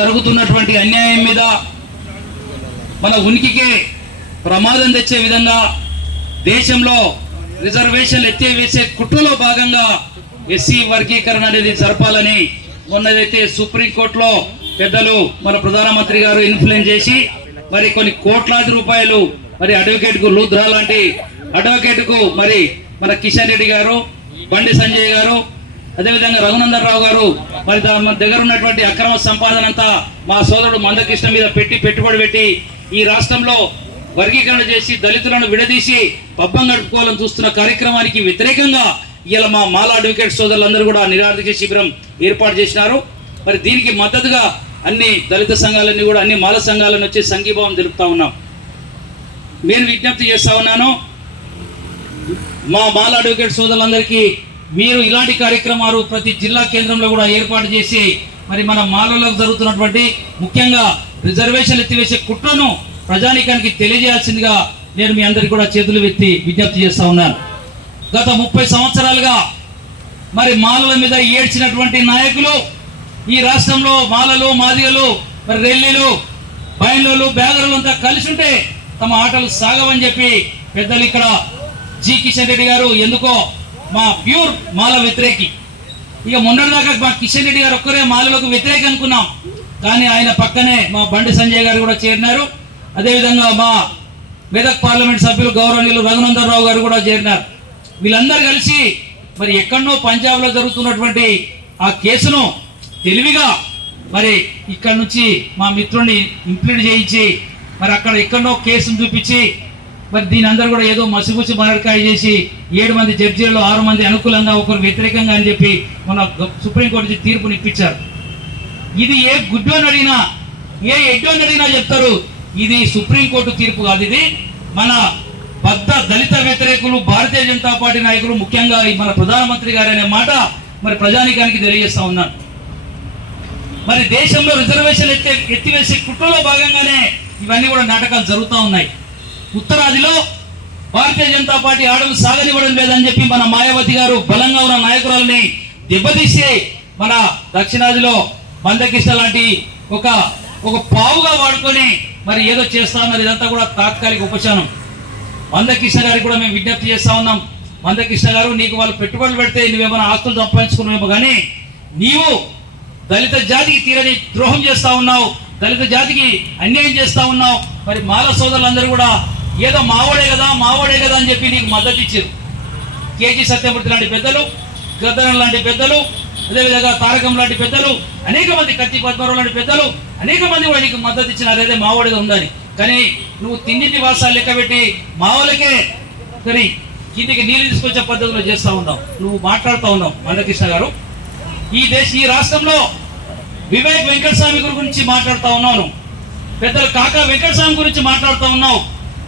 జరుగుతున్నటువంటి అన్యాయం మీద మన ఉనికికే ప్రమాదం తెచ్చే విధంగా దేశంలో రిజర్వేషన్లు ఎత్తివేసే కుట్రలో భాగంగా ఎస్సీ వర్గీకరణ అనేది జరపాలని మొన్నదైతే సుప్రీంకోర్టులో పెద్దలు మన ప్రధానమంత్రి గారు ఇన్ఫ్లుయెన్స్ చేసి మరి కొన్ని కోట్లాది రూపాయలు మరి అడ్వకేట్ కు లూథ్రా లాంటి అడ్వకేట్ కు మరి మన కిషన్ రెడ్డి గారు, బండి సంజయ్ గారు, అదేవిధంగా రఘునందన్ రావు గారు మరి మన దగ్గర ఉన్నటువంటి అక్రమ సంపాదన అంతా మా సోదరుడు మందకృష్ణ మీద పెట్టుబడి పెట్టి ఈ రాష్ట్రంలో వర్గీకరణ చేసి దళితులను విడదీసి పబ్బం గడుపుకోవాలని చూస్తున్న కార్యక్రమానికి వ్యతిరేకంగా ఇలా మా మాల అడ్వకేట్ సోదరులందరూ కూడా నిరార్థక శిబిరం ఏర్పాటు చేసినారు. మరి దీనికి మద్దతుగా అన్ని దళిత సంఘాలన్నీ కూడా అన్ని మాల సంఘాలను వచ్చి సంఘీభావం తెలుపుతా ఉన్నాం. నేను విజ్ఞప్తి చేస్తా ఉన్నాను, మా మాల అడ్వకేట్ సోదరులందరికీ మీరు ఇలాంటి కార్యక్రమాలు ప్రతి జిల్లా కేంద్రంలో కూడా ఏర్పాటు చేసి మరి మన మాలలో జరుగుతున్నటువంటి ముఖ్యంగా రిజర్వేషన్లు ఎత్తివేసే కుట్రను ప్రజానీకానికి తెలియజేయాల్సిందిగా నేను మీ అందరికీ కూడా చేతులు ఎత్తి విజ్ఞప్తి చేస్తా ఉన్నాను. గత 30 సంవత్సరాలుగా మరి మాలల మీద ఏడ్చినటువంటి నాయకులు ఈ రాష్ట్రంలో మాలలు, మాదిగలు, మరి రెల్లీలు, బయలు, బేదరులు అంతా కలిసి ఉంటే తమ ఆటలు సాగవని చెప్పి పెద్దలు ఇక్కడ జి కిషన్ రెడ్డి గారు ఎందుకో మా ప్యూర్ మాల వ్యతిరేకి. ఇక మొన్నటిదాకా మా కిషన్ రెడ్డి గారు ఒక్కరే మాలలకు వ్యతిరేక అనుకున్నాం, కానీ ఆయన పక్కనే మా బండి సంజయ్ గారు కూడా చేరినారు. అదేవిధంగా మా మెదక్ పార్లమెంట్ సభ్యులు గౌరవనీయులు రఘునందన్ రావు గారు కూడా చేరినారు. వీళ్ళందరూ కలిసి మరి ఎక్కడనో పంజాబ్లో జరుగుతున్నటువంటి ఆ కేసును తెలివిగా మరి ఇక్కడ నుంచి మా మిత్రుడిని ఇంప్లీడ్ చేయించి మరి అక్కడ ఎక్కడనో కేసును చూపించి మరి దీని అందరూ కూడా ఏదో మసిగుసి మరకాయ చేసి 7 మంది జడ్జీలలో 6 మంది అనుకూలంగా ఒకరు వ్యతిరేకంగా అని చెప్పి మన సుప్రీంకోర్టు తీర్పుని ఇప్పించారు. ఇది ఏ గుడ్డోని అడిగినా, ఏ ఎడ్డోని అడిగినా చెప్తారు ఇది సుప్రీంకోర్టు తీర్పు కాదు, ఇది మన బద్ద దళిత వ్యతిరేకులు భారతీయ జనతా పార్టీ నాయకులు ముఖ్యంగా మన ప్రధానమంత్రి గారు అనే మాట మరి ప్రజానీకానికి తెలియజేస్తా ఉన్నాను. మరి దేశంలో రిజర్వేషన్ ఎత్తివేసే కుట్రలో భాగంగానే ఇవన్నీ కూడా నాటకాలు జరుగుతూ ఉన్నాయి. ఉత్తరాదిలో భారతీయ జనతా పార్టీ ఆడలు సాగనివ్వడం లేదని చెప్పి మన మాయావతి గారు బలంగా ఉన్న నాయకురాలని దెబ్బతీసి మన దక్షిణాదిలో మందకృష్ణ లాంటి ఒక పావుగా వాడుకొని మరి ఏదో చేస్తా ఉన్నారు. ఇదంతా కూడా తాత్కాలిక ఉపశమనం. మందకృష్ణ గారికి కూడా మేము విజ్ఞప్తి చేస్తా ఉన్నాం, మందకృష్ణ గారు నీకు వాళ్ళు పెట్టుబడులు పెడితే నువ్వేమైనా ఆస్తులు సంపాదించుకున్నావేమో, కానీ నీవు దళిత జాతికి తీరని ద్రోహం చేస్తా ఉన్నావు, దళిత జాతికి అన్యాయం చేస్తా ఉన్నావు. మరి మాల సోదరులందరూ కూడా ఏదో మావోడే కదా అని చెప్పి నీకు మద్దతు ఇచ్చారు. కేజీ సత్యమూర్తి లాంటి పెద్దలు, గద్దరం లాంటి పెద్దలు, అదేవిధంగా తారకం లాంటి పెద్దలు, అనేక మంది కత్తి పద్మరావు లాంటి పెద్దలు అనేక మంది కూడా నీకు మద్దతు ఇచ్చినారు అదే మావోడిగా ఉందని. కానీ నువ్వు తిండి వాసాలు లెక్క పెట్టి మావోలకే సరే కిందికి నీళ్ళు తీసుకొచ్చే పద్ధతిలో చేస్తూ ఉన్నావు, నువ్వు మాట్లాడుతూ ఉన్నావు. మందకృష్ణ గారు ఈ రాష్ట్రంలో వివేక్ వెంకటస్వామి గురించి మాట్లాడుతూ ఉన్నావు, పెద్దలు కాకా వెంకటస్వామి గురించి మాట్లాడుతూ ఉన్నావు,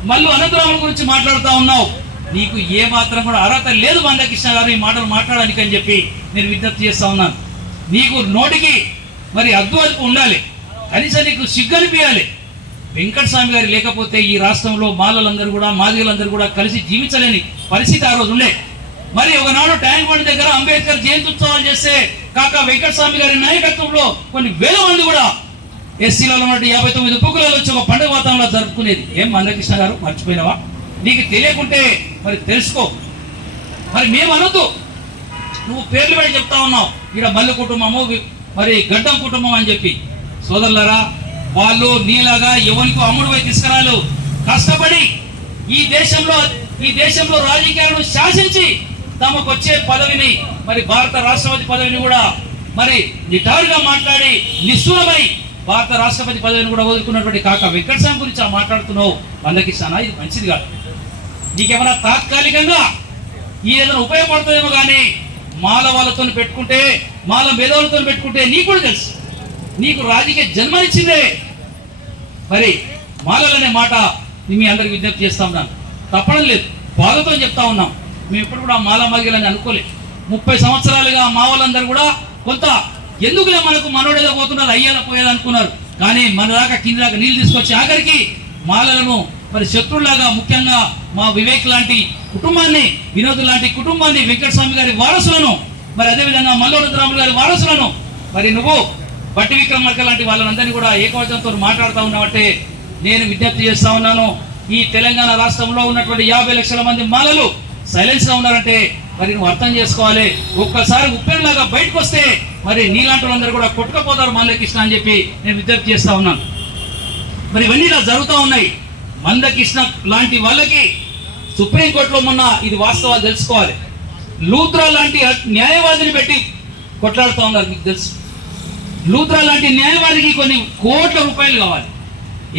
మల్లు అనంతరాముల గురించి మాట్లాడుతూ ఉన్నావు. నీకు ఏ మాత్రం కూడా అర్హత లేదు మందకృష్ణ గారు ఈ మాటలు మాట్లాడడానికి అని చెప్పి నేను విజ్ఞప్తి చేస్తా ఉన్నాను. నీకు నోటికి మరి అద్దు అదుపు ఉండాలి, కనీసం నీకు సిగ్గు అనిపించాలి. వెంకటస్వామి గారు లేకపోతే ఈ రాష్ట్రంలో మాలలందరూ కూడా మాదిగలందరూ కూడా కలిసి జీవించలేని పరిస్థితి ఆ రోజు ఉండే. మరి ఒకనాడు ట్యాంక్ బండ్ దగ్గర అంబేద్కర్ జయంతి ఉత్సవాలు చేస్తే కాకా వెంకటస్వామి గారి నాయకత్వంలో కొన్ని వేల మంది కూడా ఎస్సీలలో 59 ఉపకులాలు వచ్చి ఒక పండుగ వాతావరణంలో జరుపుకునేది. ఏం మందకృష్ణ గారు మర్చిపోయినావా? నీకు తెలియకుంటే మరి తెలుసుకో. మరి మేము అనొద్దు, నువ్వు పేర్లు పెట్టి చెప్తా ఉన్నావు ఇక్కడ మల్లు కుటుంబము మరి గడ్డం కుటుంబం అని చెప్పి. సోదరులారా, వాళ్ళు నీలాగా ఎవరికి అమ్ముడు పోయి తీసుకురాలు కష్టపడి ఈ దేశంలో రాజకీయాలను శాసించి తమకు వచ్చే పదవిని మరి భారత రాష్ట్రపతి పదవిని కూడా మరి నిటారుగా మాట్లాడి నిస్సూలమై భారత రాష్ట్రపతి పదవిని కూడా వదులుకున్నటువంటి కాకా వెంకటస్వామి గురించి మాట్లాడుతున్నావు మందకృష్ణ. ఇది మంచిది కాదు. నీకేమైనా తాత్కాలికంగా ఈ ఏదైనా ఉపయోగపడుతుందేమో, కానీ మాల వాళ్ళతో పెట్టుకుంటే, మాల మేధావులతో పెట్టుకుంటే నీకు కూడా తెలుసు, నీకు రాజకీయ జన్మనిచ్చిందే. మరి మాలలనే మాట మీ అందరికి విజ్ఞప్తి చేస్తా ఉన్నాను, తప్పడం లేదు, బాధతో చెప్తా ఉన్నాం. మేము ఎప్పుడు కూడా మాల మగిలని అనుకోలేదు. 30 సంవత్సరాలుగా మా వాళ్ళందరూ కూడా కొంత ఎందుకులే మనకు మనోడేదో పోతున్నారు అయ్యేలా పోయేది అనుకున్నారు, కానీ మన దాకా కింది దాకా నీళ్ళు తీసుకొచ్చి ఆఖరికి మాలలను మరి శత్రువులాగా, ముఖ్యంగా మా వివేక్ లాంటి కుటుంబాన్ని, వినోద్ లాంటి కుటుంబాన్ని, వెంకటస్వామి గారి వారసులను, మరి అదేవిధంగా మల్లు అనంతరాములు గారి వారసులను మరి నువ్వు బట్టి విక్రమార్క లాంటి వాళ్ళందరినీ కూడా ఏకవచనంతో మాట్లాడుతూ ఉన్నామంటే నేను విజ్ఞప్తి చేస్తా ఉన్నాను. ఈ తెలంగాణ రాష్ట్రంలో ఉన్నటువంటి 50 లక్షల మంది మాలలు సైలెన్స్ గా ఉన్నారంటే మరి నువ్వు అర్థం చేసుకోవాలి. ఒక్కసారి ఉప్పెనలాగా బయటకు వస్తే మరి నీలాంటి వాళ్ళందరూ కూడా కొట్టుకపోతారు మందకృష్ణ అని చెప్పి నేను విజ్ఞప్తి చేస్తా ఉన్నాను. మరి ఇవన్నీ ఇలా జరుగుతూ ఉన్నాయి. మందకృష్ణ లాంటి వాళ్ళకి సుప్రీంకోర్టులో మొన్న ఇది వాస్తవాలు తెలుసుకోవాలి. లూత్రా లాంటి న్యాయవాదిని పెట్టి కొట్లాడుతూ ఉన్నారు. మీకు తెలుసు, లూత్రా లాంటి న్యాయవాదికి కొన్ని కోట్ల రూపాయలు కావాలి.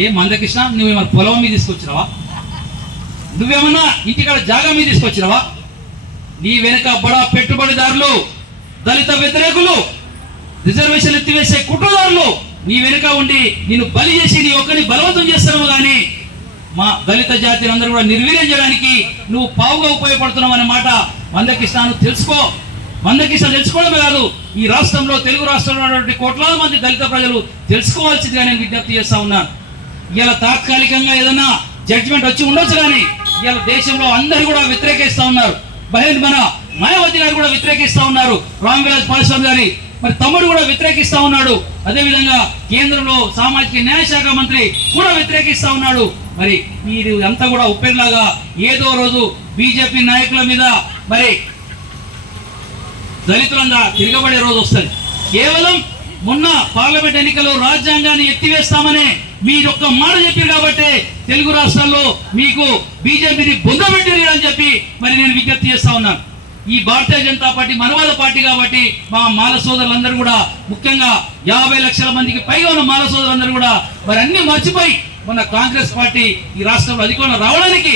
ఏ మందకృష్ణ, నువ్వేమన్నా పొలం మీద తీసుకొచ్చినావా? నువ్వేమన్నా ఇంటికాడ జాగా మీద తీసుకొచ్చినావా? నీ వెనుక బడా పెట్టుబడిదారులు, దళిత వ్యతిరేకులు, రిజర్వేషన్ ఎత్తివేసే కుట్రదారులు నీ వెనుక ఉండి నిన్ను బలి చేసి నీ ఒక్కరిని బలవంతం చేస్తున్నావు. కానీ మా దళిత జాతిని అందరూ కూడా నిర్వీర్యం చేయడానికి నువ్వు పావుగా ఉపయోగపడుతున్నావు అనే మాట మందకృష్ణను తెలుసుకో. మందకృష్ణ తెలుసుకోవడమే కాదు, ఈ రాష్ట్రంలో తెలుగు రాష్ట్రంలో ఉన్నటువంటి కోట్లాది మంది దళిత ప్రజలు తెలుసుకోవాల్సిందిగా నేను విజ్ఞప్తి చేస్తా ఉన్నాను. ఇలా తాత్కాలికంగా ఏదైనా జడ్జిమెంట్ వచ్చి ఉండొచ్చు, కానీ ఇలా దేశంలో అందరూ కూడా వ్యతిరేకిస్తూ ఉన్నారు. మన మాయావతి గారు కూడా వ్యతిరేకిస్తూ ఉన్నారు. రామ్ విలాస్ పాస్వాన్ గారి మరి తమ్ముడు కూడా వ్యతిరేకిస్తా ఉన్నాడు. అదేవిధంగా కేంద్రంలో సామాజిక న్యాయ శాఖ మంత్రి కూడా వ్యతిరేకిస్తా ఉన్నాడు. మరి మీరు అంతా కూడా ఉప్పెనలాగా ఏదో రోజు బీజేపీ నాయకుల మీద మరి దళితులంగా తిరగబడే రోజు వస్తుంది. కేవలం మొన్న పార్లమెంట్ ఎన్నికల్లో రాజ్యాంగాన్ని ఎత్తివేస్తామని మీరు ఒక్క మాట చెప్పారు కాబట్టి తెలుగు రాష్ట్రాల్లో మీకు బీజేపీని బొందబెట్టిరు అని చెప్పి మరి నేను విజ్ఞప్తి చేస్తా ఉన్నాను. ఈ భారతీయ జనతా పార్టీ మనవాద పార్టీ కాబట్టి మా మాల సోదరులందరూ కూడా, ముఖ్యంగా 50 లక్షల మందికి పైగా ఉన్న మాల సోదరులందరూ కూడా మరి అన్ని మర్చిపోయి మొన్న కాంగ్రెస్ పార్టీ ఈ రాష్ట్రంలో అధికారంలో రావడానికి